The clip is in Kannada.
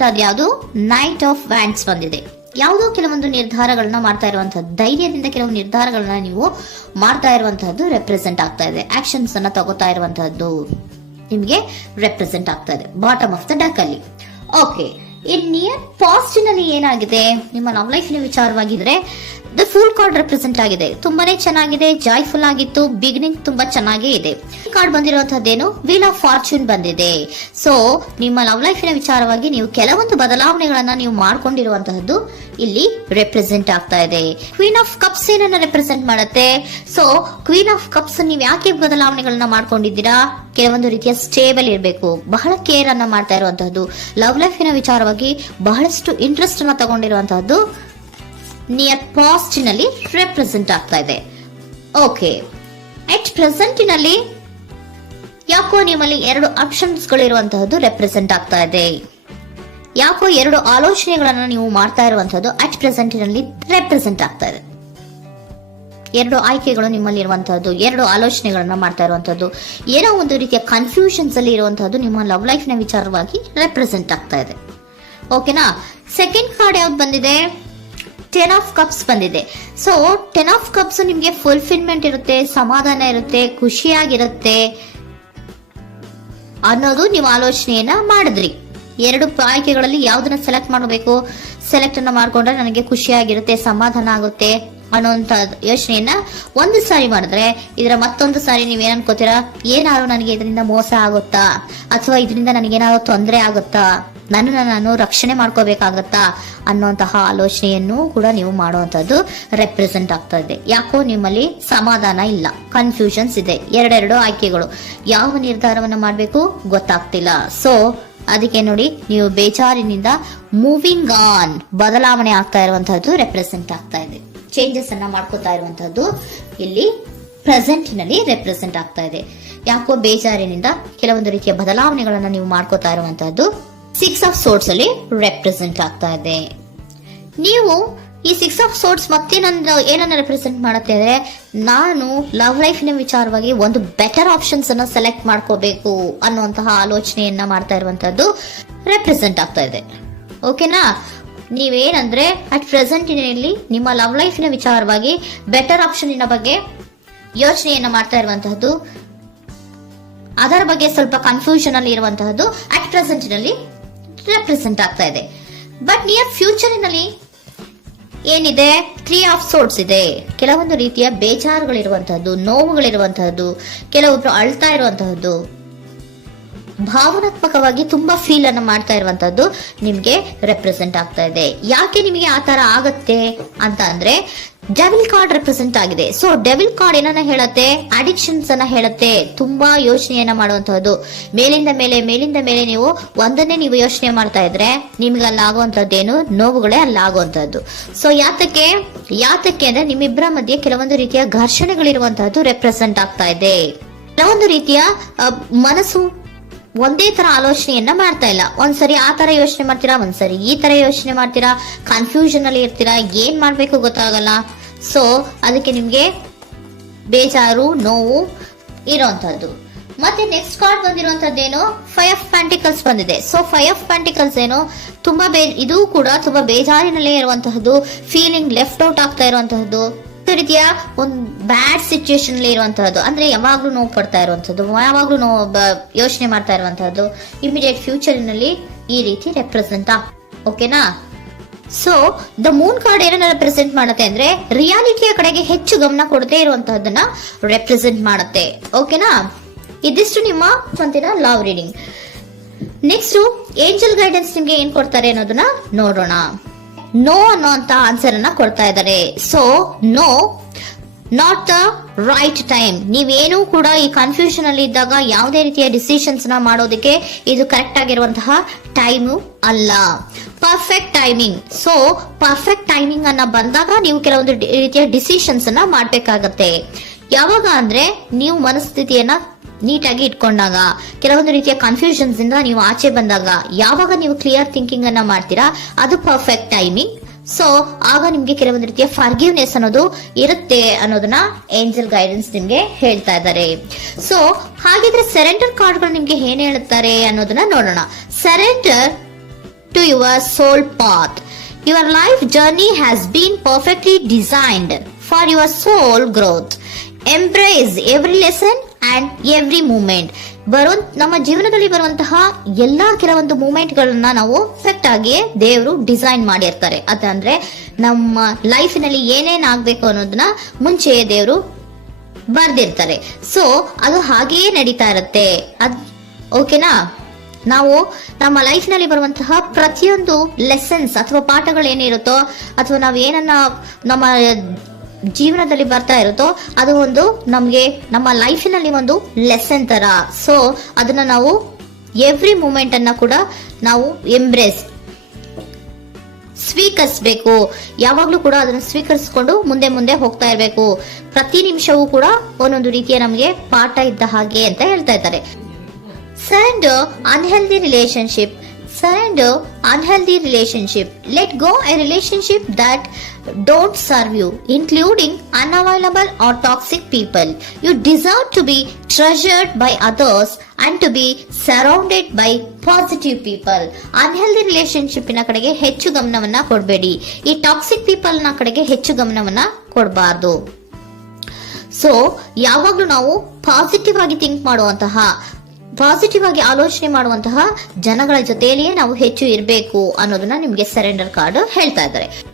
ಬಂದಿರುವಂತಹದ್ದು ಯಾವುದು? ನೈಟ್ ಆಫ್ ವ್ಯಾಂಡ್ಸ್ ಬಂದಿದೆ. ಯಾವುದೋ ಕೆಲವೊಂದು ನಿರ್ಧಾರಗಳನ್ನ ಮಾಡ್ತಾ ಇರುವಂತಹದ್ದು, ಧೈರ್ಯದಿಂದ ಕೆಲವು ನಿರ್ಧಾರಗಳನ್ನ ನೀವು ಮಾಡ್ತಾ ಇರುವಂತಹದ್ದು ರೆಪ್ರೆಸೆಂಟ್ ಆಗ್ತಾ ಇದೆ. ಆಕ್ಷನ್ಸ್ ಅನ್ನ ತಗೋತಾ ಇರುವಂತಹದ್ದು ನಿಮಗೆ ರೆಪ್ರೆಸೆಂಟ್ ಆಗ್ತಾ ಇದೆ ಬಾಟಮ್ ಆಫ್ ದ ಡಕ್ ಅಲ್ಲಿ. ಓಕೆ, ಇನ್ ನಿಯರ್ ಪಾಸ್ಟ್ ನಲ್ಲಿ ಏನಾಗಿದೆ? ನಿಮ್ಮ ಲವ್ ಲೈಫ್ ವಿಚಾರವಾಗಿದ್ರೆ ದ ಫೂಲ್ ಕಾರ್ಡ್ ರೆಪ್ರೆಸೆಂಟ್ ಆಗಿದೆ. ತುಂಬಾನೇ ಚೆನ್ನಾಗಿದೆ, ಜಾಯ್ಫುಲ್ ಆಗಿತ್ತು, ಬಿಗಿನಿಂಗ್ ತುಂಬಾ ಚೆನ್ನಾಗೇ ಇದೆ. ಕಾರ್ಡ್ ಬಂದಿರುವಂತಹದ್ದೇನು? ವೀಲ್ ಆಫ್ ಫಾರ್ಚೂನ್ ಬಂದಿದೆ. ಸೊ ನಿಮ್ಮ ಲವ್ ಲೈಫಿನ ವಿಚಾರವಾಗಿ ನೀವು ಕೆಲವೊಂದು ಬದಲಾವಣೆಗಳನ್ನ ನೀವು ಮಾಡ್ಕೊಂಡಿರುವಂತಹದ್ದು ಇಲ್ಲಿ ರೆಪ್ರೆಸೆಂಟ್ ಆಗ್ತಾ ಇದೆ. ಕ್ವೀನ್ ಆಫ್ ಕಪ್ಸ್ ಏನನ್ನ ರೆಪ್ರೆಸೆಂಟ್ ಮಾಡುತ್ತೆ? ಸೊ ಕ್ವೀನ್ ಆಫ್ ಕಪ್ಸ್ ನೀವು ಯಾಕೆ ಬದಲಾವಣೆಗಳನ್ನ ಮಾಡ್ಕೊಂಡಿದ್ದೀರಾ? ಕೆಲವೊಂದು ರೀತಿಯ ಸ್ಟೇಬಲ್ ಇರಬೇಕು, ಬಹಳ ಕೇರ್ ಅನ್ನ ಮಾಡ್ತಾ ಇರುವಂತಹದ್ದು, ಲವ್ ಲೈಫಿನ ವಿಚಾರವಾಗಿ ಬಹಳಷ್ಟು ಇಂಟ್ರೆಸ್ಟ್ ಅನ್ನ ತಗೊಂಡಿರುವಂತಹದ್ದು ನಿಯರ್ ಪಾಸ್ಟ್ ನಲ್ಲಿ ರೆಪ್ರೆಸೆಂಟ್ ಆಗ್ತಾ ಇದೆ. ಓಕೆ, ಅಟ್ ಪ್ರೆಸೆಂಟ್ ನಲ್ಲಿ ಯಾಕೋ ನಿಮ್ಮಲ್ಲಿ 2 ಆಪ್ಷನ್ಸ್ ಗಳಿರುವಂತಹದ್ದು ರೆಪ್ರೆಸೆಂಟ್ ಆಗ್ತಾ ಇದೆ. ಯಾಕೋ 2 ಆಲೋಚನೆಗಳನ್ನ ನೀವು ಮಾಡ್ತಾ ಇರುವಂತಹದ್ದು ಅಟ್ ಪ್ರೆಸೆಂಟ್ ನಲ್ಲಿ ರೆಪ್ರೆಸೆಂಟ್ ಆಗ್ತಾ ಇದೆ. 2 ಆಯ್ಕೆಗಳು ನಿಮ್ಮಲ್ಲಿ ಇರುವಂತಹದ್ದು, 2 ಆಲೋಚನೆಗಳನ್ನ ಮಾಡ್ತಾ ಇರುವಂತಹದ್ದು, ಏನೋ ಒಂದು ರೀತಿಯ ಕನ್ಫ್ಯೂಷನ್ಸ್ ಅಲ್ಲಿ ಇರುವಂತಹದ್ದು ನಿಮ್ಮ ಲವ್ ಲೈಫ್ ನ ವಿಚಾರವಾಗಿ ರೆಪ್ರೆಸೆಂಟ್ ಆಗ್ತಾ ಇದೆ. ಓಕೆನಾ? ಸೆಕೆಂಡ್ ಕಾರ್ಡ್ ಯಾವ್ದು ಬಂದಿದೆ? 10 ಆಫ್ ಕಪ್ಸ್ ಬಂದಿದೆ. ಸೊ 10 ಆಫ್ ಕಪ್ಸ್ ನಿಮ್ಗೆ ಫುಲ್ಫಿಲ್ಮೆಂಟ್ ಇರುತ್ತೆ, ಸಮಾಧಾನ ಇರುತ್ತೆ, ಖುಷಿಯಾಗಿರುತ್ತೆ ಅನ್ನೋದು ನೀವು ಆಲೋಚನೆಯನ್ನ ಮಾಡಿದ್ರಿ. 2 ಆಯ್ಕೆಗಳಲ್ಲಿ ಯಾವ್ದನ್ನ ಸೆಲೆಕ್ಟ್ ಮಾಡಬೇಕು? ಸೆಲೆಕ್ಟ್ ಅನ್ನ ಮಾಡ್ಕೊಂಡ್ರೆ ನನಗೆ ಖುಷಿಯಾಗಿರುತ್ತೆ, ಸಮಾಧಾನ ಆಗುತ್ತೆ ಅನ್ನೋಂತ ಯೋಚನೆಯನ್ನ ಒಂದು ಸಾರಿ ಮಾಡಿದ್ರೆ, ಇದರ ಮತ್ತೊಂದು ಸಾರಿ ನೀವೇನ್ ಅನ್ಕೋತೀರಾ? ಏನಾದ್ರು ನನಗೆ ಇದರಿಂದ ಮೋಸ ಆಗುತ್ತಾ, ಅಥವಾ ಇದರಿಂದ ನನಗೇನಾದ್ರು ತೊಂದರೆ ಆಗುತ್ತಾ, ನಾನು ರಕ್ಷಣೆ ಮಾಡ್ಕೋಬೇಕಾಗತ್ತಾ ಅನ್ನೋಂತಹ ಆಲೋಚನೆಯನ್ನು ಕೂಡ ನೀವು ಮಾಡುವಂತದ್ದು ರೆಪ್ರೆಸೆಂಟ್ ಆಗ್ತಾ ಇದೆ. ಯಾಕೋ ನಿಮ್ಮಲ್ಲಿ ಸಮಾಧಾನ ಇಲ್ಲ, ಕನ್ಫ್ಯೂಷನ್ಸ್ ಇದೆ, 2 ಆಯ್ಕೆಗಳು, ಯಾವ ನಿರ್ಧಾರವನ್ನ ಮಾಡಬೇಕು ಗೊತ್ತಾಗ್ತಿಲ್ಲ. ಸೊ ಅದಕ್ಕೆ ನೋಡಿ, ನೀವು ಬೇಜಾರಿನಿಂದ ಮೂವಿಂಗ್ ಆನ್, ಬದಲಾವಣೆ ಆಗ್ತಾ ಇರುವಂತಹದ್ದು ರೆಪ್ರೆಸೆಂಟ್ ಆಗ್ತಾ ಇದೆ. ಚೇಂಜಸ್ ಅನ್ನ ಮಾಡ್ಕೋತಾ ಇರುವಂತಹದ್ದು ಇಲ್ಲಿ ಪ್ರೆಸೆಂಟ್ ನಲ್ಲಿ ರೆಪ್ರೆಸೆಂಟ್ ಆಗ್ತಾ ಇದೆ. ಯಾಕೋ ಬೇಜಾರಿನಿಂದ ಕೆಲವೊಂದು ರೀತಿಯ ಬದಲಾವಣೆಗಳನ್ನ ನೀವು ಮಾಡ್ಕೋತಾ ಇರುವಂತಹದ್ದು 6 ಆಫ್ ಸೋರ್ಟ್ಸ್ ಅಲ್ಲಿ ರೆಪ್ರೆಸೆಂಟ್ ಆಗ್ತಾ ಇದೆ. ನೀವು ಈ 6 ಆಫ್ ಸೋರ್ಟ್ಸ್ ಏನನ್ನ ರೆಪ್ರೆಸೆಂಟ್ ಮಾಡುತ್ತೆ ಅಂದ್ರೆ, ನಾನು ಲವ್ ಲೈಫ್ ನ ವಿಚಾರವಾಗಿ ಒಂದು ಬೆಟರ್ ಆಪ್ಷನ್ಸ್ ಅನ್ನ ಸೆಲೆಕ್ಟ್ ಮಾಡ್ಕೋಬೇಕು ಅನ್ನುವಂತಹ ಆಲೋಚನೆಯನ್ನ ಮಾಡ್ತಾ ಇರುವಂತದ್ದು ರೆಪ್ರೆಸೆಂಟ್ ಆಗ್ತಾ ಇದೆ. ಓಕೆನಾ? ನೀವೇನಂದ್ರೆ ಅಟ್ ಪ್ರೆಸೆಂಟ್ ನಲ್ಲಿ ನಿಮ್ಮ ಲವ್ ಲೈಫ್ ನ ವಿಚಾರವಾಗಿ ಬೆಟರ್ ಆಪ್ಷನ್ ಬಗ್ಗೆ ಯೋಚನೆಯನ್ನ ಮಾಡ್ತಾ ಇರುವಂತಹದ್ದು, ಅದರ ಬಗ್ಗೆ ಸ್ವಲ್ಪ ಕನ್ಫ್ಯೂಷನ್ ಅಲ್ಲಿ ಇರುವಂತಹದ್ದು ಅಟ್ ಪ್ರೆಸೆಂಟ್ ನಲ್ಲಿ ರೆಪ್ರೆಸೆಂಟ್ ಆಗ್ತಾ ಇದೆ. ಬಟ್ ನಿಯರ್ ಫ್ಯೂಚರ್ ನಲ್ಲಿ ಏನಿದೆ? 3 ಆಫ್ ಸೋರ್ಟ್ಸ್ ಇದೆ. ಕೆಲವೊಂದು ರೀತಿಯ ಬೇಜಾರುಗಳಿರುವಂತಹದ್ದು, ನೋವುಗಳಿರುವಂತಹದ್ದು, ಕೆಲವೊಬ್ರು ಅಳ್ತಾ ಇರುವಂತಹದ್ದು, ಭಾವನಾತ್ಮಕವಾಗಿ ತುಂಬಾ ಫೀಲ್ ಅನ್ನ ಮಾಡ್ತಾ ಇರುವಂತಹದ್ದು ನಿಮ್ಗೆ ರೆಪ್ರೆಸೆಂಟ್ ಆಗ್ತಾ ಇದೆ. ಯಾಕೆ ನಿಮಗೆ ಆ ತರ ಆಗತ್ತೆ ಅಂತ ಅಂದ್ರೆ, ಡೆವಿಲ್ ಕಾರ್ಡ್ ರೆಪ್ರೆಸೆಂಟ್ ಆಗಿದೆ. ಸೊ ಡೆವಿಲ್ ಕಾರ್ಡ್ ಏನನ್ನ ಹೇಳತ್ತೆ? ಅಡಿಕ್ಷನ್ಸ್ ಅನ್ನ ಹೇಳತ್ತೆ. ತುಂಬಾ ಯೋಚನೆಯನ್ನ ಮಾಡುವಂತಹದ್ದು, ಮೇಲಿಂದ ಮೇಲೆ ನೀವು ಒಂದನ್ನೇ ನೀವು ಯೋಚನೆ ಮಾಡ್ತಾ ಇದ್ರೆ ನಿಮ್ಗೆ ಅಲ್ಲಾಗುವಂತಹದ್ದೇನು? ನೋವುಗಳೇ ಅಲ್ಲಾಗುವಂತಹದ್ದು. ಸೊ ಯಾತಕ್ಕೆ ಅಂದ್ರೆ ನಿಮ್ಮಿಬ್ಬರ ಮಧ್ಯೆ ಕೆಲವೊಂದು ರೀತಿಯ ಘರ್ಷಣೆಗಳಿರುವಂತಹದ್ದು ರೆಪ್ರೆಸೆಂಟ್ ಆಗ್ತಾ ಇದೆ. ಕೆಲವೊಂದು ರೀತಿಯ ಮನಸ್ಸು ಒಂದೇ ತರ ಆಲೋಚನೆಯನ್ನ ಮಾಡ್ತಾ ಇಲ್ಲ. ಒಂದ್ಸರಿ ಆ ತರ ಯೋಚನೆ ಮಾಡ್ತೀರಾ, ಒಂದ್ಸರಿ ಈ ತರ ಯೋಚನೆ ಮಾಡ್ತೀರಾ, ಕನ್ಫ್ಯೂಷನ್ ಅಲ್ಲಿ ಇರ್ತೀರಾ, ಏನ್ ಮಾಡ್ಬೇಕು ಗೊತ್ತಾಗಲ್ಲ. ಸೊ ಅದಕ್ಕೆ ನಿಮ್ಗೆ ಬೇಜಾರು, ನೋವು ಇರೋಂಥದ್ದು. ಮತ್ತೆ ನೆಕ್ಸ್ಟ್ ಕಾರ್ಡ್ ಬಂದಿರುವಂತದ್ದೇನು? 5 ಆಫ್ ಪ್ಯಾಂಟಿಕಲ್ಸ್ ಬಂದಿದೆ. ಸೊ 5 ಆಫ್ ಪ್ಯಾಂಟಿಕಲ್ಸ್ ಏನು? ತುಂಬಾ ಇದು ಕೂಡ ತುಂಬಾ ಬೇಜಾರಿನಲ್ಲೇ ಇರುವಂತಹದ್ದು, ಫೀಲಿಂಗ್ ಲೆಫ್ಟ್ ಔಟ್ ಆಗ್ತಾ ಇರುವಂತಹದ್ದು, ರೀತಿಯ ಒಂದು ಬ್ಯಾಡ್ ಸಿಚುಯೇಷನ್ ಅಲ್ಲಿ ಇರುವಂತಹದ್ದು, ಅಂದ್ರೆ ಯಾವಾಗ್ಲೂ ನೋವು ಪಡ್ತಾ ಇರುವಂತಹದ್ದು, ಯಾವಾಗ್ಲೂ ಯೋಚನೆ ಮಾಡ್ತಾ ಇರುವಂತಹದ್ದು, ಇಮಿಡಿಯೇಟ್ ಫ್ಯೂಚರ್ ನಲ್ಲಿ ಈ ರೀತಿ ರೆಪ್ರೆಸೆಂಟ್ ಓಕೆನಾ? ಸೊ ದ ಮೂನ್ ಕಾರ್ಡ್ ಏನನ್ನ ರೆಪ್ರೆಸೆಂಟ್ ಮಾಡುತ್ತೆ ಅಂದ್ರೆ, ರಿಯಾಲಿಟಿಯ ಕಡೆಗೆ ಹೆಚ್ಚು ಗಮನ ಕೊಡದೇ ಇರುವಂತಹದನ್ನ ರೆಪ್ರೆಸೆಂಟ್ ಮಾಡುತ್ತೆ. ಓಕೆನಾ? ಇದಿಷ್ಟು ನಿಮ್ಮ ಸ್ವಂತಿನ love reading. Next angel guidance ನಿಮ್ಗೆ ಏನ್ ಕೊಡ್ತಾರೆ ಅನ್ನೋದನ್ನ ನೋಡೋಣ. ನೋ ಅನ್ನೋಂತ ಆನ್ಸರ್ ಅನ್ನ ಕೊಡ್ತಾ ಇದ್ದಾರೆ. So no, not the right time. ನೀವೇನು ಕೂಡ ಈ ಕನ್ಫ್ಯೂಷನ್ ಅಲ್ಲಿ ಇದ್ದಾಗ ಯಾವುದೇ ರೀತಿಯ ಡಿಸಿಷನ್ಸ್ ನ ಮಾಡೋದಕ್ಕೆ ಇದು ಕರೆಕ್ಟ್ ಆಗಿರುವಂತಹ ಟೈಮು ಅಲ್ಲ. Perfect timing. So perfect timing ಅನ್ನ ಬಂದಾಗ ನೀವು ಕೆಲವೊಂದು ರೀತಿಯ ಡಿಸಿಷನ್ಸ್ ಅನ್ನ ಮಾಡ್ಬೇಕಾಗತ್ತೆ. ಯಾವಾಗ ಅಂದ್ರೆ ನೀವು ಮನಸ್ಥಿತಿಯನ್ನ ನೀಟಾಗಿ ಇಟ್ಕೊಂಡಾಗ, ಕೆಲವೊಂದು ರೀತಿಯ ಕನ್ಫ್ಯೂಷನ್ಸ್ ಇಂದ ನೀವು ಆಚೆ ಬಂದಾಗ, ಯಾವಾಗ ನೀವು ಕ್ಲಿಯರ್ ಥಿಂಕಿಂಗ್ ಅನ್ನ ಮಾಡ್ತೀರಾ ಅದು ಪರ್ಫೆಕ್ಟ್ ಟೈಮಿಂಗ್. ಸೊ ಆಗ ನಿಮ್ಗೆ ಕೆಲವೊಂದು ರೀತಿಯ ಫರ್ಗಿವ್ನೆಸ್ ಅನ್ನೋದು ಇರುತ್ತೆ ಅನ್ನೋದನ್ನ ಏಂಜಲ್ ಗೈಡೆನ್ಸ್ ನಿಮ್ಗೆ ಹೇಳ್ತಾ ಇದ್ದಾರೆ. ಸೊ ಹಾಗಿದ್ರೆ ಸರೆಂಡರ್ ಕಾರ್ಡ್ಗಳು ನಿಮ್ಗೆ ಏನ್ ಹೇಳುತ್ತಾರೆ ಅನ್ನೋದನ್ನ ನೋಡೋಣ. Surrender to your soul path. Your life journey has been perfectly designed for your soul growth. Embrace every lesson and every moment. ನಮ್ಮ ಜೀವನದಲ್ಲಿ ಬರುವಂತಹ ಎಲ್ಲಾ ಕೆಲವೊಂದು ಮೂಮೆಂಟ್ ಗಳನ್ನ ನಾವು ಪರ್ಫೆಕ್ಟ್ ಆಗಿ ದೇವರು ಡಿಸೈನ್ ಮಾಡಿರ್ತಾರೆ. ಅದಂದ್ರೆ ನಮ್ಮ ಲೈಫಿನಲ್ಲಿ ಏನೇನ್ ಆಗ್ಬೇಕು ಅನ್ನೋದನ್ನ ಮುಂಚೆಯೇ ದೇವರು ಬರ್ದಿರ್ತಾರೆ. ಸೊ ಅದು ಹಾಗೆಯೇ ನಡೀತಾ ಇರುತ್ತೆ. ಓಕೆನಾ? ನಾವು ನಮ್ಮ ಲೈಫ್ ನಲ್ಲಿ ಬರುವಂತಹ ಪ್ರತಿಯೊಂದು ಲೆಸನ್ಸ್ ಅಥವಾ ಪಾಠಗಳೇನಿರುತ್ತೋ ಅಥವಾ ನಾವು ಏನನ್ನ ನಮ್ಮ ಜೀವನದಲ್ಲಿ ಬರ್ತಾ ಇರುತ್ತೋ ಅದು ಒಂದು ನಮ್ಗೆ ನಮ್ಮ ಲೈಫಿನಲ್ಲಿ ಒಂದು ಲೆಸನ್ ತರ. ಸೊ ಅದನ್ನ ನಾವು ಎವ್ರಿ ಮೂಮೆಂಟ್ ಅನ್ನ ಕೂಡ ನಾವು ಎಂಬ್ರೇಸ್ ಸ್ವೀಕರಿಸಬೇಕು. ಯಾವಾಗ್ಲೂ ಕೂಡ ಅದನ್ನ ಸ್ವೀಕರಿಸಿಕೊಂಡು ಮುಂದೆ ಮುಂದೆ ಹೋಗ್ತಾ ಇರಬೇಕು. ಪ್ರತಿ ನಿಮಿಷವೂ ಕೂಡ ಒಂದೊಂದು ರೀತಿಯ ನಮಗೆ ಪಾಠ ಇದ್ದ ಹಾಗೆ ಅಂತ ಹೇಳ್ತಾ ಇದ್ದಾರೆ. Surrender unhealthy relationship. Surrender unhealthy relationship. Let go a relationship that don't serve you, including unavailable or toxic people. You deserve to be treasured by others and to be surrounded by positive people. Unhealthy relationship ನ ಕಡೆಗೆ ಹೆಚ್ಚು ಗಮನವನ್ನ ಕೊಡಬೇಡಿ. ಈ ಟಾಕ್ಸಿಕ್ ಪೀಪಲ್ ನ ಕಡೆಗೆ ಹೆಚ್ಚು ಗಮನವನ್ನ ಕೊಡಬಾರ್ದು. ಸೊ ಯಾವಾಗ್ಲೂ ನಾವು ಪಾಸಿಟಿವ್ ಆಗಿ ಥಿಂಕ್ ಮಾಡುವಂತಹ, ಪಾಸಿಟಿವ್ ಆಗಿ ಆಲೋಚನೆ ಮಾಡುವಂತಹ ಜನಗಳ ಜೊತೆಯಲ್ಲಿಯೇ ನಾವು ಹೆಚ್ಚು ಇರಬೇಕು ಅನ್ನೋದನ್ನ ನಿಮ್ಗೆ ಸರೆಂಡರ್ ಕಾರ್ಡ್ ಹೇಳ್ತಾ ಇದ್ದಾರೆ.